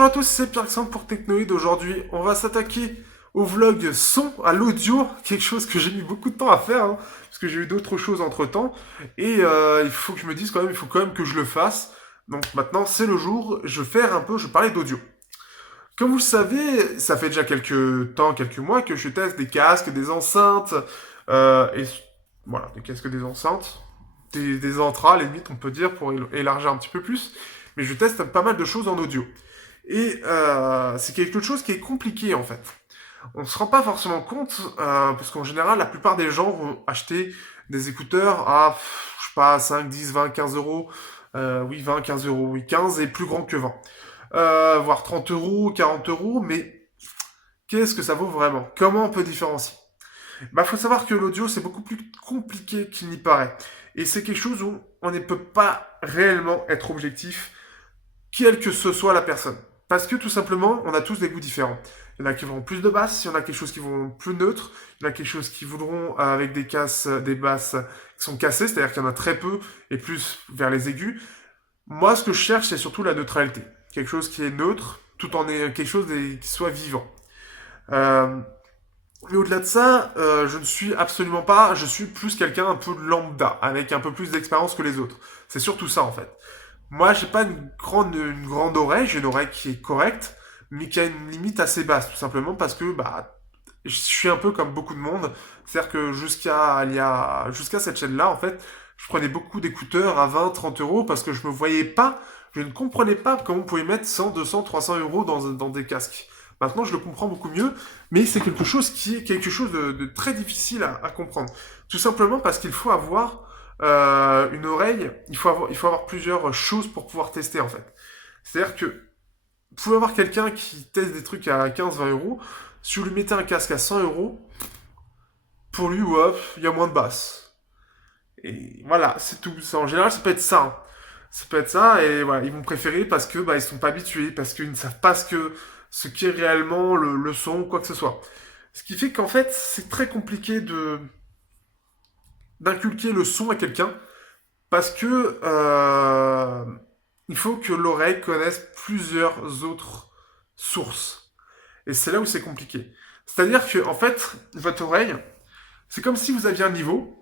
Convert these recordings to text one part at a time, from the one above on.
Bonjour à tous, c'est Pierre-Alexandre pour Technoïd. Aujourd'hui, on va s'attaquer au vlog son, à l'audio, quelque chose que j'ai mis beaucoup de temps à faire, hein, parce que j'ai eu d'autres choses entre-temps. Et il faut que je me dise quand même, il faut quand même que je le fasse. Donc maintenant, c'est le jour, je parlais d'audio. Comme vous le savez, ça fait déjà quelques temps, quelques mois que je teste des casques, des enceintes, et voilà, des casques, des enceintes, des intras, limite, on peut dire, pour élargir un petit peu plus. Mais je teste pas mal de choses en audio. Et c'est quelque chose qui est compliqué en fait. On ne se rend pas forcément compte, parce qu'en général, la plupart des gens vont acheter des écouteurs à, je sais pas, 5, 10, 20, 15 euros. Oui, 20, 15 euros, oui, 15 et plus grand que 20. Voire 30 euros, 40 euros, mais qu'est-ce que ça vaut vraiment? Comment on peut différencier? Bah, faut savoir que l'audio, c'est beaucoup plus compliqué qu'il n'y paraît. Et c'est quelque chose où on ne peut pas réellement être objectif quelle que ce soit la personne. Parce que tout simplement, on a tous des goûts différents. Il y en a qui vont plus de basses, il y en a quelque chose qui vont plus neutre, il y en a quelque chose qui voudront avec des basses qui sont cassées, c'est-à-dire qu'il y en a très peu et plus vers les aigus. Moi, ce que je cherche, c'est surtout la neutralité. Quelque chose qui est neutre, tout en est quelque chose qui soit vivant. Euh, mais au-delà de ça, je ne suis absolument pas, je suis plus quelqu'un un peu lambda, avec un peu plus d'expérience que les autres. C'est surtout ça en fait. Moi, j'ai pas une grande oreille, j'ai une oreille qui est correcte, mais qui a une limite assez basse, tout simplement parce que bah, je suis un peu comme beaucoup de monde. C'est-à-dire que jusqu'à cette chaîne-là, en fait, je prenais beaucoup d'écouteurs à 20, 30 euros parce que je me voyais pas, je ne comprenais pas comment on pouvait mettre 100, 200, 300 euros dans des casques. Maintenant, je le comprends beaucoup mieux, mais c'est quelque chose qui est quelque chose de très difficile à comprendre. Tout simplement parce qu'il faut avoir une oreille, il faut avoir plusieurs choses pour pouvoir tester en fait. C'est-à-dire que vous pouvez avoir quelqu'un qui teste des trucs à 15-20 euros, si vous lui mettez un casque à 100 euros, pour lui, ouais, il y a moins de basse. Et voilà, c'est tout. En général, ça peut être ça, hein. Ça peut être ça, et voilà, ils vont préférer parce que bah, ils sont pas habitués, parce qu'ils ne savent pas ce qu'est réellement le son, quoi que ce soit. Ce qui fait qu'en fait, c'est très compliqué d'inculquer le son à quelqu'un. Parce que il faut que l'oreille connaisse plusieurs autres sources. Et c'est là où c'est compliqué. C'est-à-dire que, en fait, votre oreille, c'est comme si vous aviez un niveau.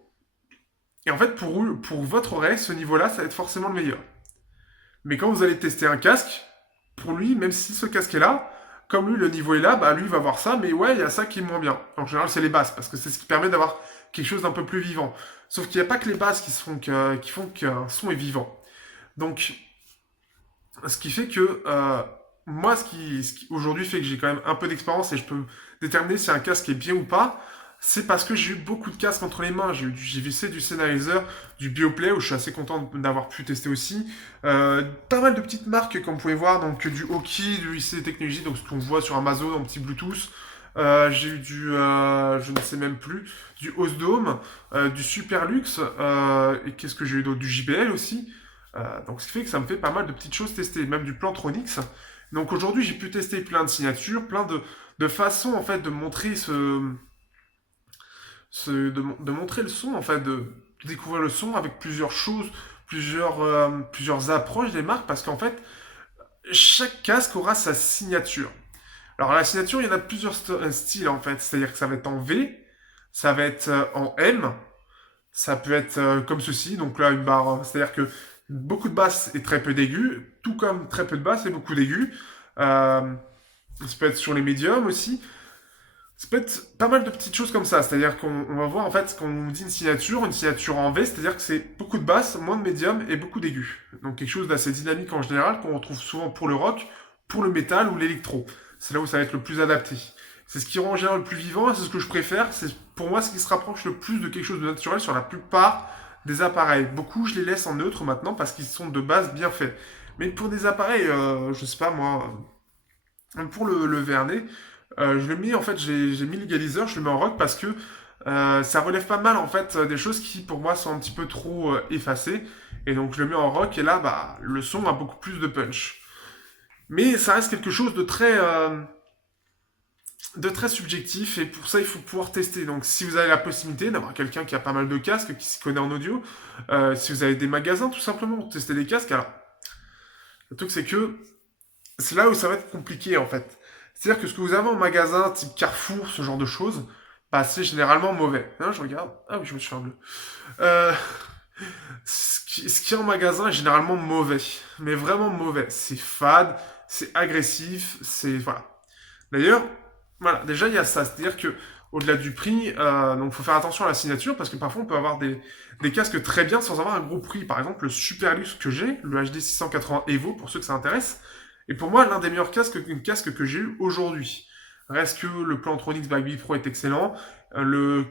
Et en fait, pour votre oreille, ce niveau-là, ça va être forcément le meilleur. Mais quand vous allez tester un casque, pour lui, même si ce casque est là, comme lui, le niveau est là, bah lui, il va voir ça, mais ouais, il y a ça qui est moins bien. En général, c'est les basses, parce que c'est ce qui permet d'avoir quelque chose d'un peu plus vivant. Sauf qu'il n'y a pas que les basses qui font qu'un son est vivant. Donc, ce qui fait que moi, ce qui aujourd'hui fait que j'ai quand même un peu d'expérience et je peux déterminer si un casque est bien ou pas, c'est parce que j'ai eu beaucoup de casques entre les mains. J'ai eu du JVC, du Sennheiser, du Bioplay, où je suis assez content d'avoir pu tester aussi. Pas mal de petites marques, comme vous pouvez voir, donc du Oki, du IC Technologies, donc ce qu'on voit sur Amazon en petit Bluetooth. J'ai eu je ne sais même plus, du Osdome, du Superlux, et qu'est-ce que j'ai eu d'autre? Du JBL aussi. Donc, ce qui fait que ça me fait pas mal de petites choses tester, même du Plantronics. Donc aujourd'hui, j'ai pu tester plein de signatures, plein de façons en fait de montrer de montrer le son, en fait, de découvrir le son avec plusieurs choses, plusieurs approches des marques, parce qu'en fait, chaque casque aura sa signature. Alors la signature, il y en a plusieurs styles en fait, c'est-à-dire que ça va être en V, ça va être en M, ça peut être comme ceci, donc là une barre, c'est-à-dire que beaucoup de basses et très peu d'aigus, tout comme très peu de basses et beaucoup d'aigus. Euh, ça peut être sur les médiums aussi. Ça peut être pas mal de petites choses comme ça, c'est-à-dire qu'on va voir en fait quand on dit une signature en V, c'est-à-dire que c'est beaucoup de basses, moins de médiums et beaucoup d'aigus. Donc quelque chose d'assez dynamique en général qu'on retrouve souvent pour le rock, pour le métal ou l'électro. C'est là où ça va être le plus adapté. C'est ce qui rend en général le plus vivant et c'est ce que je préfère. C'est pour moi ce qui se rapproche le plus de quelque chose de naturel sur la plupart des appareils. Beaucoup je les laisse en neutre maintenant parce qu'ils sont de base bien faits. Mais pour des appareils, je sais pas moi, pour le Vernet, je le mets en fait, j'ai mis l'égaliseur, je le mets en rock parce que ça relève pas mal en fait des choses qui pour moi sont un petit peu trop effacées. Et donc je le mets en rock et là bah le son a beaucoup plus de punch. Mais ça reste quelque chose de très subjectif et pour ça il faut pouvoir tester. Donc si vous avez la possibilité d'avoir quelqu'un qui a pas mal de casques, qui s'y connaît en audio, si vous avez des magasins tout simplement pour tester des casques, alors le truc c'est que c'est là où ça va être compliqué en fait. C'est-à-dire que ce que vous avez en magasin, type Carrefour, ce genre de choses, bah, c'est généralement mauvais. Hein, je regarde. Ah oui, je me suis fait un bleu. Euh, ce qui est en magasin est généralement mauvais. Mais vraiment mauvais. C'est fade, c'est agressif, c'est... Voilà. D'ailleurs, voilà, déjà il y a ça. C'est-à-dire que au-delà du prix, donc faut faire attention à la signature parce que parfois on peut avoir des casques très bien sans avoir un gros prix. Par exemple, le Super Luxe que j'ai, le HD 680 Evo, pour ceux que ça intéresse, et pour moi l'un des meilleurs casques que j'ai eu aujourd'hui. Reste que le Plantronics by B Pro est excellent, le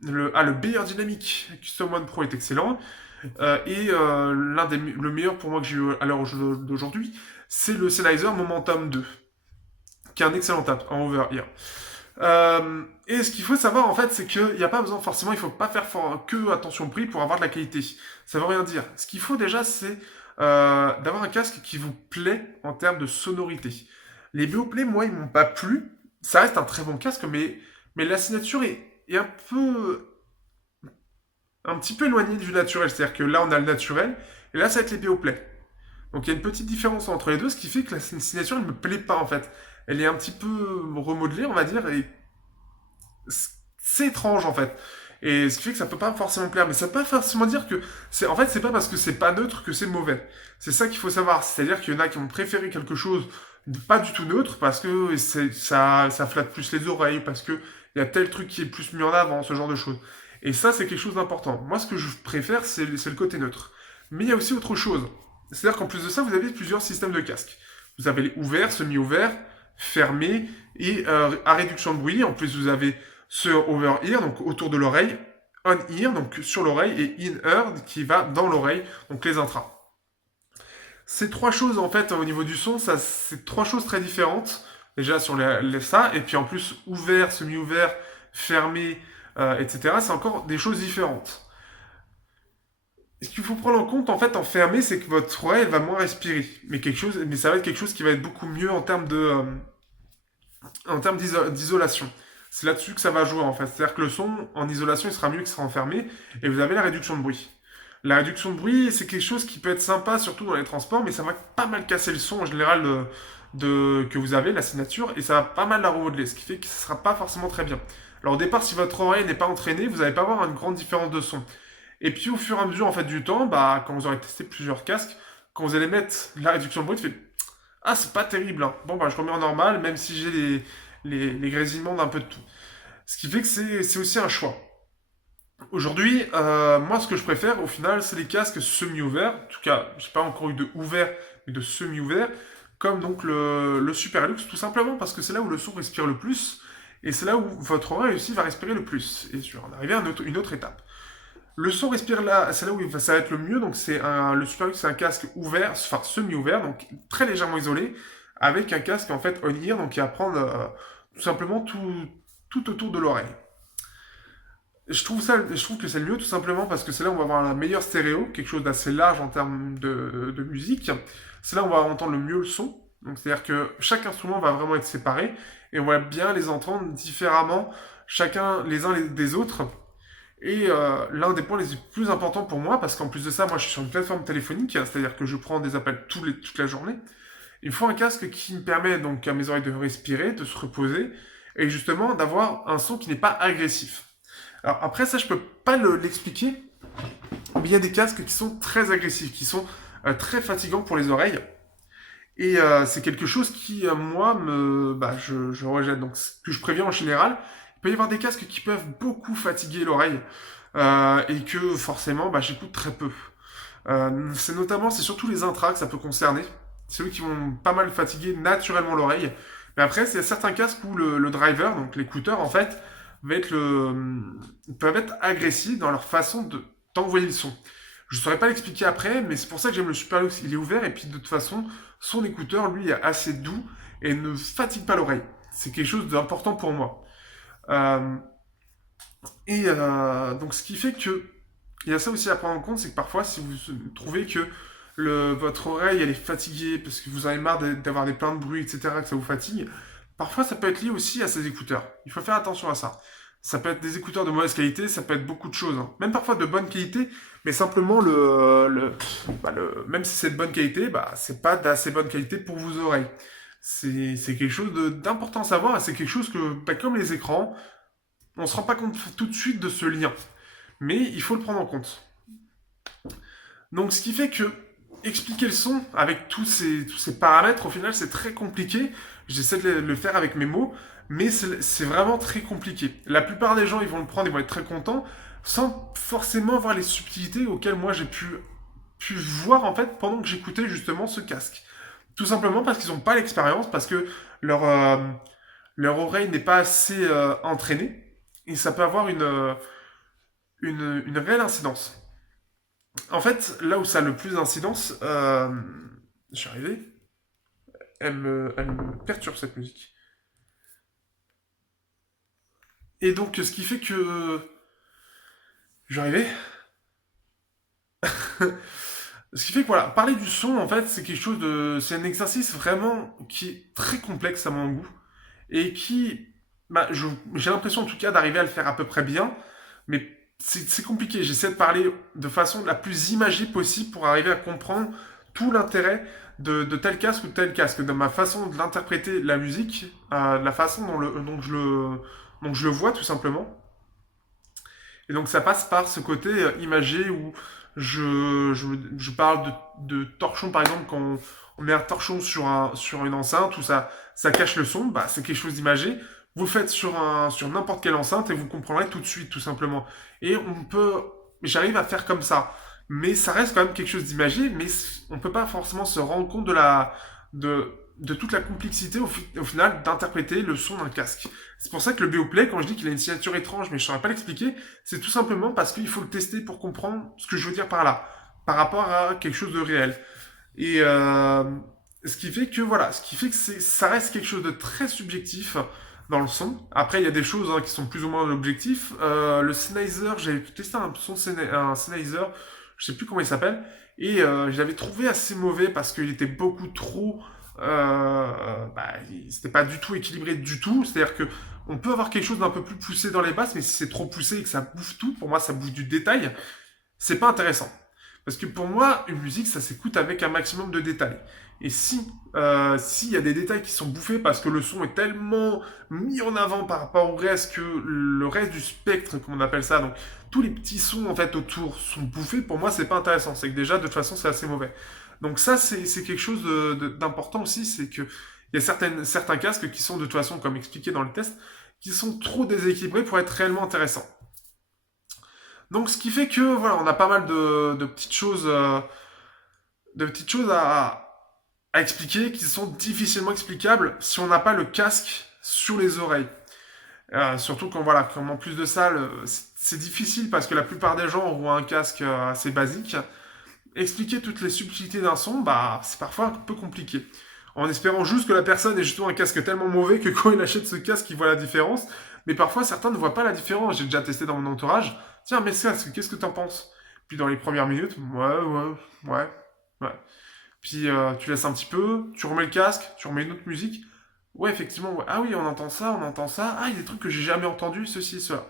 Beyer Dynamic Custom One Pro est excellent, le meilleur pour moi que j'ai eu à l'heure d'aujourd'hui, c'est le Sennheiser Momentum 2, qui est un excellent tap en over-ear. Et ce qu'il faut savoir en fait, c'est qu'il n'y a pas besoin forcément, il faut pas faire que attention au prix pour avoir de la qualité. Ça veut rien dire. Ce qu'il faut déjà, c'est d'avoir un casque qui vous plaît en termes de sonorité. Les Beoplay, moi, ils m'ont pas plu. Ça reste un très bon casque, mais la signature est un petit peu éloignée du naturel. C'est-à-dire que là, on a le naturel, et là, ça va être les Beoplay. Donc il y a une petite différence entre les deux, ce qui fait que la signature ne me plaît pas en fait. Elle est un petit peu remodelée, on va dire, et c'est étrange en fait. Et ce qui fait que ça peut pas forcément plaire, mais ça peut pas forcément dire que c'est en fait c'est pas parce que c'est pas neutre que c'est mauvais. C'est ça qu'il faut savoir, c'est-à-dire qu'il y en a qui ont préféré quelque chose de pas du tout neutre parce que ça flatte plus les oreilles, parce que il y a tel truc qui est plus mis en avant, ce genre de choses. Et ça c'est quelque chose d'important. Moi ce que je préfère c'est le côté neutre. Mais il y a aussi autre chose. C'est-à-dire qu'en plus de ça vous avez plusieurs systèmes de casques. Vous avez les ouverts, semi-ouverts, fermés et à réduction de bruit. En plus vous avez sur over-ear, donc autour de l'oreille, on-ear, donc sur l'oreille, et in-ear, qui va dans l'oreille, donc les intras. Ces trois choses, en fait, au niveau du son, ça, c'est trois choses très différentes, déjà sur ça, et puis en plus, ouvert, semi-ouvert, fermé, etc., c'est encore des choses différentes. Ce qu'il faut prendre en compte, en fait, en fermé, c'est que votre oreille, elle va moins respirer, mais ça va être quelque chose qui va être beaucoup mieux en termes d'isolation. C'est là-dessus que ça va jouer en fait. C'est-à-dire que le son en isolation il sera mieux qu'il sera enfermé et vous avez la réduction de bruit. La réduction de bruit c'est quelque chose qui peut être sympa surtout dans les transports mais ça va pas mal casser le son en général que vous avez, la signature, et ça va pas mal la remodeler, ce qui fait que ce sera pas forcément très bien. Alors au départ si votre oreille n'est pas entraînée vous n'allez pas avoir une grande différence de son. Et puis au fur et à mesure en fait du temps, bah, quand vous aurez testé plusieurs casques, quand vous allez mettre la réduction de bruit, tu fais ah, c'est pas terrible, hein. Bon, bah, je remets en normal, même si j'ai les grésillements d'un peu de tout. Ce qui fait que c'est aussi un choix. Aujourd'hui, moi, ce que je préfère, au final, c'est les casques semi-ouverts. En tout cas, j'ai pas encore eu de ouvert, mais de semi-ouvert. Comme donc le Super Luxe, tout simplement parce que c'est là où le son respire le plus. Et c'est là où votre oreille aussi va respirer le plus. Et je vais en arriver à une autre étape. Le son respire là, c'est là où ça va être le mieux. Donc le Super Luxe, c'est un casque ouvert, enfin semi-ouvert, donc très légèrement isolé, avec un casque en fait on-ear, donc qui va prendre tout simplement tout autour de l'oreille. Je trouve que c'est le mieux tout simplement parce que c'est là où on va avoir la meilleure stéréo, quelque chose d'assez large en termes de musique. C'est là où on va entendre le mieux le son. Donc c'est-à-dire que chaque instrument va vraiment être séparé et on va bien les entendre différemment, chacun les uns des autres. Et l'un des points les plus importants pour moi, parce qu'en plus de ça, moi je suis sur une plateforme téléphonique, c'est-à-dire que je prends des appels toute la journée. Il me faut un casque qui me permet donc à mes oreilles de respirer, de se reposer, et justement d'avoir un son qui n'est pas agressif. Alors après ça, je peux pas l'expliquer, mais il y a des casques qui sont très agressifs, qui sont très fatigants pour les oreilles. Et c'est quelque chose qui, moi, je rejette. Donc, ce que je préviens en général, il peut y avoir des casques qui peuvent beaucoup fatiguer l'oreille et que forcément, bah, j'écoute très peu. C'est surtout les intras que ça peut concerner. C'est eux qui vont pas mal fatiguer naturellement l'oreille. Mais après, c'est certains casques où le driver, donc l'écouteur, en fait, peuvent être agressifs dans leur façon d'envoyer le son. Je ne saurais pas l'expliquer après, mais c'est pour ça que j'aime le Superlux. Il est ouvert et puis de toute façon, son écouteur, lui, est assez doux et ne fatigue pas l'oreille. C'est quelque chose d'important pour moi. Euh, donc, ce qui fait que il y a ça aussi à prendre en compte, c'est que parfois, si vous trouvez que votre oreille elle est fatiguée parce que vous en avez marre d'avoir des pleins de bruit, etc., que ça vous fatigue, parfois ça peut être lié aussi à ces écouteurs. Il faut faire attention à ça. Ça peut être des écouteurs de mauvaise qualité, ça peut être beaucoup de choses, hein. Même parfois de bonne qualité, mais simplement même si c'est de bonne qualité, bah, c'est pas d'assez bonne qualité pour vos oreilles. C'est quelque chose d'important à savoir, et c'est quelque chose que, bah, comme les écrans, on se rend pas compte tout de suite de ce lien. Mais il faut le prendre en compte. Donc ce qui fait que expliquer le son avec tous ces paramètres, au final, c'est très compliqué. J'essaie de le faire avec mes mots, mais c'est vraiment très compliqué. La plupart des gens, ils vont le prendre, ils vont être très contents, sans forcément voir les subtilités auxquelles moi j'ai pu voir en fait pendant que j'écoutais justement ce casque. Tout simplement parce qu'ils n'ont pas l'expérience, parce que leur, euh, leur oreille n'est pas assez entraînée, et ça peut avoir une réelle incidence. En fait, là où ça a le plus d'incidence, je suis arrivé, elle me perturbe cette musique. Et donc, ce qui fait que. Je suis arrivé. Ce qui fait que voilà, parler du son, en fait, c'est quelque chose de. C'est un exercice vraiment qui est très complexe à mon goût. Et qui. Bah, j'ai l'impression en tout cas d'arriver à le faire à peu près bien. Mais c'est compliqué. J'essaie de parler de façon la plus imagée possible pour arriver à comprendre tout l'intérêt de tel casque ou tel casque, de ma façon de l'interpréter la musique, de la façon dont je le vois tout simplement. Et donc ça passe par ce côté imagé où je parle de torchon par exemple quand on met un torchon sur une enceinte où ça cache le son, bah, c'est quelque chose d'imagé. Vous le faites sur n'importe quelle enceinte et vous comprendrez tout de suite tout simplement. Et j'arrive à faire comme ça. Mais ça reste quand même quelque chose d'imagé, mais on peut pas forcément se rendre compte de toute la complexité au final d'interpréter le son d'un casque. C'est pour ça que le Beoplay, quand je dis qu'il a une signature étrange, mais je ne saurais pas l'expliquer, c'est tout simplement parce qu'il faut le tester pour comprendre ce que je veux dire par là, par rapport à quelque chose de réel. Et ce qui fait que voilà, ce qui fait que ça reste quelque chose de très subjectif dans le son. Après, il y a des choses qui sont plus ou moins l'objectif. Le Sennheiser, j'avais testé un Sennheiser, je sais plus comment il s'appelle, et je l'avais trouvé assez mauvais parce qu'il était beaucoup trop c'était pas du tout équilibré du tout. C'est-à-dire que on peut avoir quelque chose d'un peu plus poussé dans les basses, mais si c'est trop poussé et que ça bouffe tout, pour moi ça bouffe du détail, c'est pas intéressant. Parce que pour moi, une musique, ça s'écoute avec un maximum de détails. Et s'il y a des détails qui sont bouffés parce que le son est tellement mis en avant par rapport au reste que le reste du spectre, comme on appelle ça, donc tous les petits sons en fait autour sont bouffés, pour moi c'est pas intéressant. C'est que déjà de toute façon c'est assez mauvais. Donc ça c'est quelque chose d'important aussi, c'est que il y a certains casques qui sont de toute façon, comme expliqué dans le test, qui sont trop déséquilibrés pour être réellement intéressants. Donc ce qui fait que voilà, on a pas mal de petites choses à expliquer qui sont difficilement explicables si on n'a pas le casque sur les oreilles. Surtout quand voilà, comme en plus de ça, c'est difficile parce que la plupart des gens auront un casque assez basique. Expliquer toutes les subtilités d'un son, bah c'est parfois un peu compliqué. En espérant juste que la personne ait justement un casque tellement mauvais que quand il achète ce casque, il voit la différence. Mais parfois, certains ne voient pas la différence. J'ai déjà testé dans mon entourage. Tiens, mais ça, qu'est-ce que t'en penses? Puis dans les premières minutes, ouais. Puis tu laisses un petit peu, tu remets le casque, tu remets une autre musique. Ouais, effectivement, ouais. Ah oui, on entend ça, on entend ça. Ah, il y a des trucs que j'ai jamais entendus, ceci et cela.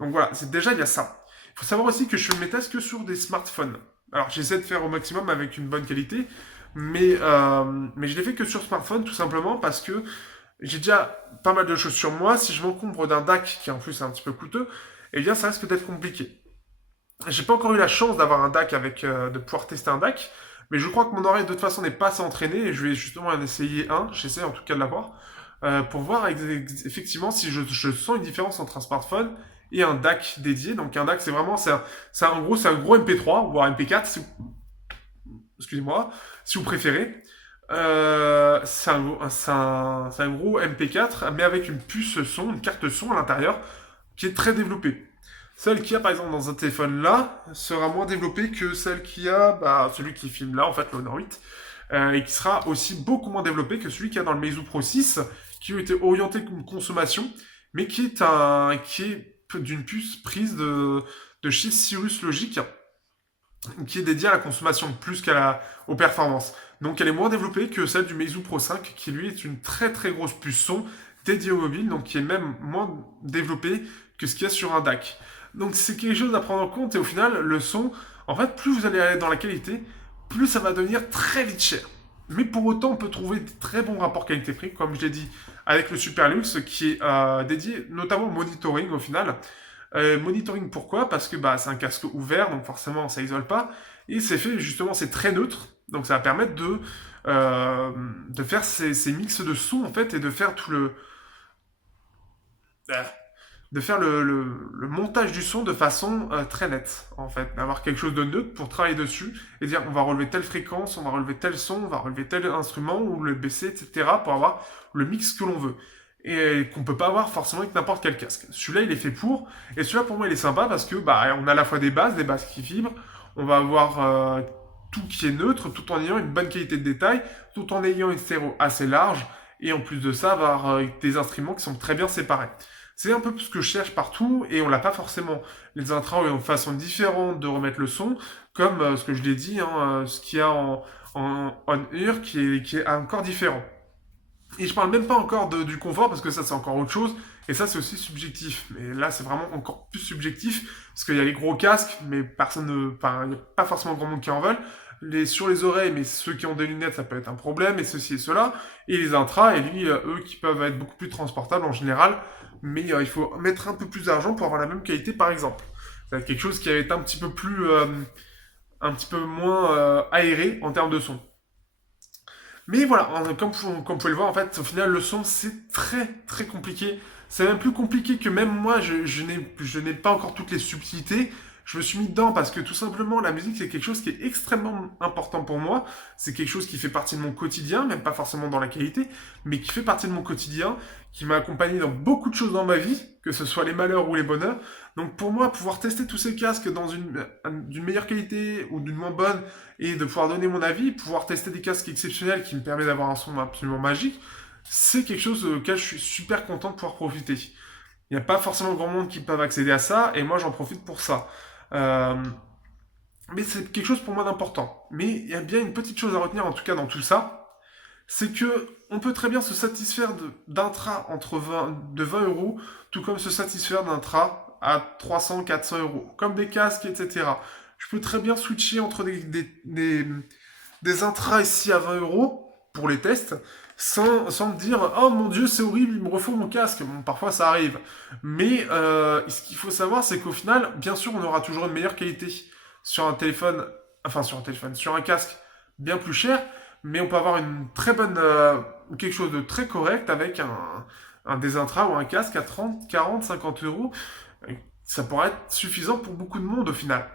Donc voilà, c'est déjà, il y a ça. Il faut savoir aussi que je fais mes tests que sur des smartphones. Alors j'essaie de faire au maximum avec une bonne qualité, mais je l'ai fait que sur smartphone tout simplement parce que j'ai déjà pas mal de choses sur moi. Si je m'encombre d'un DAC qui en plus est un petit peu coûteux, eh bien ça risque d'être compliqué. J'ai pas encore eu la chance d'avoir un DAC de pouvoir tester un DAC, mais je crois que mon oreille de toute façon n'est pas assez entraînée et je vais justement en essayer un. J'essaie en tout cas de l'avoir pour voir effectivement si je sens une différence entre un smartphone et un DAC dédié. Donc un DAC, c'est un gros MP3, voire MP4, excusez-moi, si vous préférez. C'est un gros MP4, mais avec une puce son, une carte son à l'intérieur, qui est très développée. Celle qu'il y a par exemple dans un téléphone là sera moins développée que celle qu'il y a, celui qui filme là, en fait, le Honor 8, et qui sera aussi beaucoup moins développé que celui qu'il y a dans le Meizu Pro 6, qui était orienté comme consommation, mais qui est d'une puce prise de chez Cirrus Logic, qui est dédiée à la consommation plus aux performances. Donc elle est moins développée que celle du Meizu Pro 5, qui lui est une très très grosse puce son dédié au mobile, donc qui est même moins développé que ce qu'il y a sur un DAC. Donc c'est quelque chose à prendre en compte et au final, le son, en fait, plus vous allez aller dans la qualité, plus ça va devenir très vite cher. Mais pour autant, on peut trouver des très bons rapports qualité-prix, comme je l'ai dit, avec le Superlux, qui est dédié notamment au monitoring au final. Monitoring pourquoi? Parce que bah, c'est un casque ouvert, donc forcément ça isole pas. Et c'est fait justement, c'est très neutre, donc ça va permettre de faire ces mix de sons en fait et de faire tout le, de faire le montage du son de façon très nette, en fait. D'avoir quelque chose de neutre pour travailler dessus et dire on va relever telle fréquence, on va relever tel son, on va relever tel instrument ou le baisser, etc. pour avoir le mix que l'on veut. Et qu'on peut pas avoir forcément avec n'importe quel casque. Celui-là, il est fait pour. Et celui-là, pour moi, il est sympa parce que bah, on a à la fois des bases qui vibrent. On va avoir tout qui est neutre, tout en ayant une bonne qualité de détail, tout en ayant une stéréo assez large. Et en plus de ça, avoir des instruments qui sont très bien séparés. C'est un peu ce que je cherche partout et on l'a pas forcément. Les intras ont une façon différente de remettre le son, comme ce que je l'ai dit, hein, ce qu'il y a en on-ear qui est encore différent. Et je parle même pas encore du confort parce que ça c'est encore autre chose et ça c'est aussi subjectif. Mais là c'est vraiment encore plus subjectif parce qu'il y a les gros casques mais personne ne, enfin il n'y a pas forcément grand monde qui en veulent. Sur les oreilles mais ceux qui ont des lunettes ça peut être un problème et ceci et cela. Et les intras et lui eux qui peuvent être beaucoup plus transportables en général mais il faut mettre un peu plus d'argent pour avoir la même qualité par exemple. Ça va être quelque chose qui va être un petit peu plus un petit peu moins aéré en termes de son. Mais voilà, comme vous pouvez le voir, en fait, au final, le son, c'est très, très compliqué. C'est même plus compliqué que même moi, je n'ai pas encore toutes les subtilités. Je me suis mis dedans parce que tout simplement, la musique, c'est quelque chose qui est extrêmement important pour moi. C'est quelque chose qui fait partie de mon quotidien, même pas forcément dans la qualité, mais qui fait partie de mon quotidien, qui m'a accompagné dans beaucoup de choses dans ma vie, que ce soit les malheurs ou les bonheurs. Donc pour moi, pouvoir tester tous ces casques d'une meilleure qualité ou d'une moins bonne, et de pouvoir donner mon avis, pouvoir tester des casques exceptionnels qui me permettent d'avoir un son absolument magique, c'est quelque chose auquel je suis super content de pouvoir profiter. Il n'y a pas forcément grand monde qui peut accéder à ça, et moi j'en profite pour ça. Euh, mais c'est quelque chose pour moi d'important. Mais il y a bien une petite chose à retenir en tout cas dans tout ça, c'est que on peut très bien se satisfaire d'un tra de 20 euros, tout comme se satisfaire d'un tra à 300, 400 euros, comme des casques, etc. Je peux très bien switcher entre des intras ici à 20 euros pour les tests, sans me dire oh mon dieu c'est horrible, il me refaut mon casque. Bon, parfois ça arrive. Mais ce qu'il faut savoir c'est qu'au final, bien sûr on aura toujours une meilleure qualité sur un téléphone, sur un casque bien plus cher, mais on peut avoir une très bonne, quelque chose de très correct avec un des intras ou un casque à 30, 40, 50 euros. Ça pourrait être suffisant pour beaucoup de monde au final.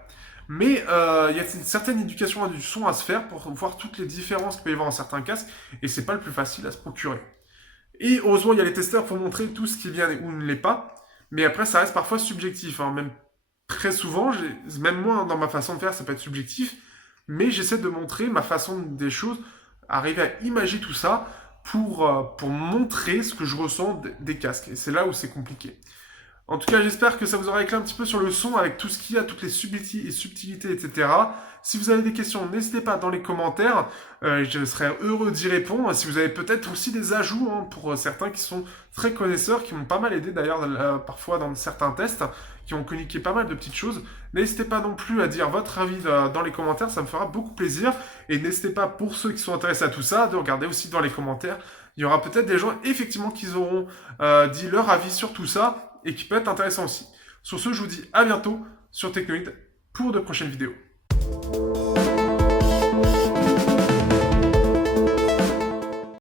Mais il y a une certaine éducation du son à se faire pour voir toutes les différences qu'il peut y avoir en certains casques, et c'est pas le plus facile à se procurer. Et heureusement, il y a les testeurs pour montrer tout ce qui est bien ou ne l'est pas, mais après, ça reste parfois subjectif. Hein. Même très souvent, même moi, dans ma façon de faire, ça peut être subjectif, mais j'essaie de montrer ma façon des choses, arriver à imaginer tout ça pour montrer ce que je ressens des casques. Et c'est là où c'est compliqué. En tout cas, j'espère que ça vous aura éclairé un petit peu sur le son avec tout ce qu'il y a, toutes les subtilités, etc. Si vous avez des questions, n'hésitez pas dans les commentaires. Je serai heureux d'y répondre. Si vous avez peut-être aussi des ajouts hein, pour certains qui sont très connaisseurs, qui m'ont pas mal aidé d'ailleurs parfois dans certains tests, qui ont communiqué pas mal de petites choses. N'hésitez pas non plus à dire votre avis dans les commentaires, ça me fera beaucoup plaisir. Et n'hésitez pas, pour ceux qui sont intéressés à tout ça, de regarder aussi dans les commentaires. Il y aura peut-être des gens effectivement qui auront dit leur avis sur tout ça et qui peut être intéressant aussi. Sur ce, je vous dis à bientôt sur Technoid pour de prochaines vidéos.